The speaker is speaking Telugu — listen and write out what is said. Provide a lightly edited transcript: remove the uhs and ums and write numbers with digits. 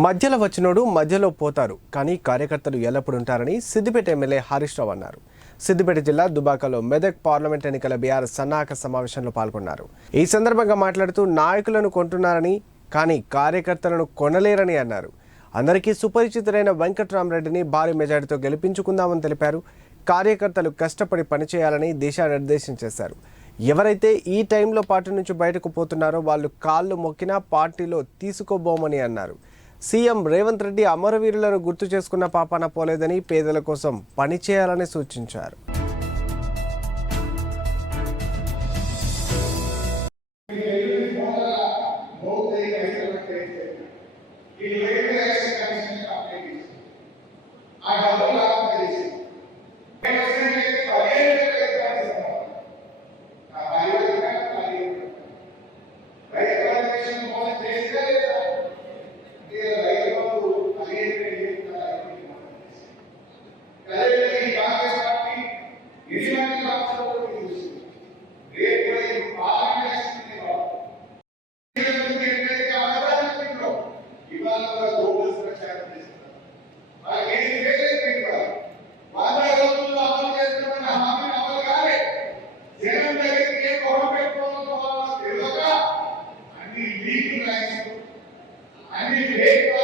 మధ్యలో వచ్చినోడు మధ్యలో పోతారు, కానీ కార్యకర్తలు ఎల్లప్పుడూ ఉంటారని సిద్దిపేట ఎమ్మెల్యే హరీష్ రావు అన్నారు. సిద్దిపేట జిల్లా దుబాకలో మెదక్ పార్లమెంట్ ఎన్నికల బీఆర్ఎస్ సన్నాహక సమావేశంలో పాల్గొన్నారు. ఈ సందర్భంగా మాట్లాడుతూ నాయకులను కొంటున్నారని, కానీ కార్యకర్తలను కొనలేరని అన్నారు. అందరికీ సుపరిచితులైన వెంకట్రామరెడ్డిని భారీ మెజారిటీతో గెలిపించుకుందామని తెలిపారు. కార్యకర్తలు కష్టపడి పనిచేయాలని దిశానిర్దేశం చేశారు. ఎవరైతే ఈ టైంలో పార్టీ నుంచి బయటకు పోతున్నారో వాళ్ళు కాళ్ళు మొక్కినా పార్టీలో తీసుకోబోమని అన్నారు. సీఎం రేవంత్ రెడ్డి అమరవీరులను గుర్తు చేసుకున్న పాపాన పోలేదని, పేదల కోసం పనిచేయాలని సూచించారు. I need to